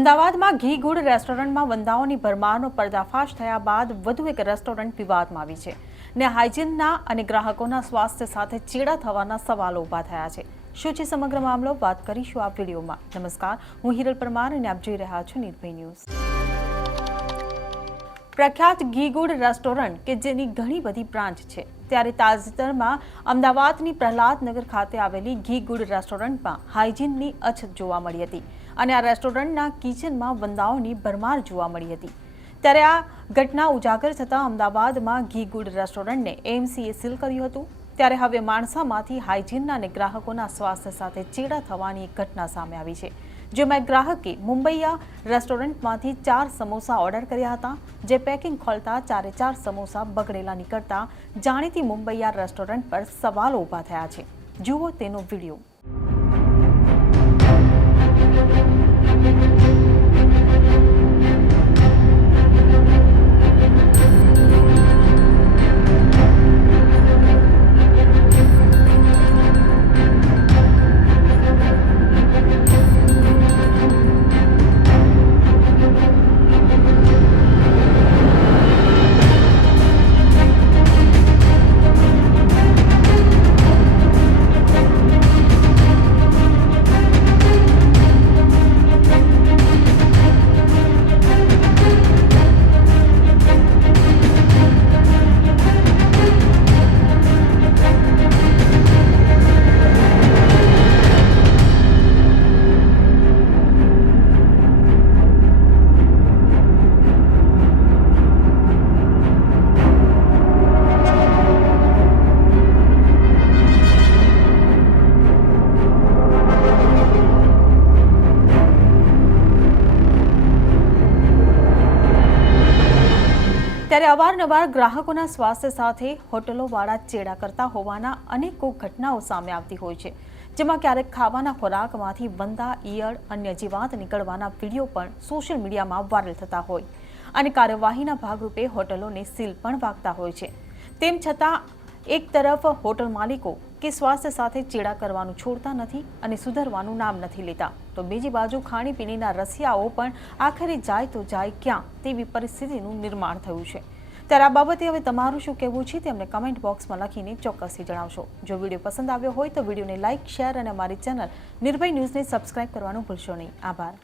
અમદાવાદમાં ઘી ગુડ રેસ્ટોરન્ટમાં વંદાઓની ભરમારનો પર્દાફાશ થયા બાદ વધુ એક રેસ્ટોરન્ટ વિવાદમાં આવી છે ને હાઇજીનના અને ગ્રાહકોના સ્વાસ્થ્ય સાથે ચેડા થવાના સવાલો ઊભા થયા છે। શું છે સમગ્ર મામલો, વાત કરીશું આ વિડીયોમાં। નમસ્કાર, હું હિરલ પરમાર અને આપ જોઈ રહ્યા છો નિર્ભય ન્યૂઝ। પ્રખ્યાત ઘી ગુડ રેસ્ટોરન્ટ કે જેની ઘણી બધી બ્રાન્ચ છે, ત્યારે તાજેતરમાં અમદાવાદની પ્રહલાદનગર ખાતે આવેલી ઘી ગુડ રેસ્ટોરન્ટમાં હાઇજીનની અછત જોવા મળી હતી અને આ રેસ્ટોરન્ટના કિચનમાં વંદાઓની ભરમાર જોવા મળી હતી। ત્યારે આ ઘટના ઉજાગર થતાં અમદાવાદમાં ઘી ગુડ રેસ્ટોરન્ટને એએમસીએ સીલ કર્યું હતું। ત્યારે હવે માણસામાંથી હાઇજીનના અને ગ્રાહકોના સ્વાસ્થ્ય સાથે ચેડા થવાની એક ઘટના સામે આવી છે, જેમાં ગ્રાહકે મુંબઈયા રેસ્ટોરન્ટમાંથી 4 સમોસા ઓર્ડર કર્યા હતા, જે પેકિંગ ખોલતા 4 સમોસા બગડેલા નીકળતા જાણીતી મુંબઈયા રેસ્ટોરન્ટ પર સવાલો ઊભા થયા છે। જુઓ તેનો વિડીયો। ત્યારે અવારનવાર ગ્રાહકોના સ્વાસ્થ્ય સાથે હોટલોવાળા ચેડા કરતા હોવાના અનેકો ઘટનાઓ સામે આવતી હોય છે, જેમાં ક્યારેક ખાવાના ખોરાકમાંથી વંદા, ઈયળ, અન્ય જીવાત નીકળવાના વિડીયો પણ સોશિયલ મીડિયામાં વાયરલ થતા હોય અને કાર્યવાહીના ભાગરૂપે હોટલોને સીલ પણ વાગતા હોય છે। તેમ છતાં એક તરફ હોટલ માલિકો કે સ્વાસ્થ્ય સાથે ચેડા કરવાનું છોડતા નથી અને સુધરવાનું નામ નથી લેતા, તો બીજી બાજુ ખાણીપીણીના રસિયાઓ પણ આખરે જાય તો જાય ક્યાં તેવી પરિસ્થિતિનું નિર્માણ થયું છે। ત્યારે આ બાબતે હવે તમારું શું કહેવું છે તે અમને કમેન્ટ બોક્સમાં લખીને ચોક્કસથી જણાવશો। જો વિડીયો પસંદ આવ્યો હોય તો વિડીયોને લાઇક, શેર અને અમારી ચેનલ નિર્ભય ન્યૂઝને સબસ્ક્રાઇબ કરવાનું ભૂલશો નહીં। આભાર।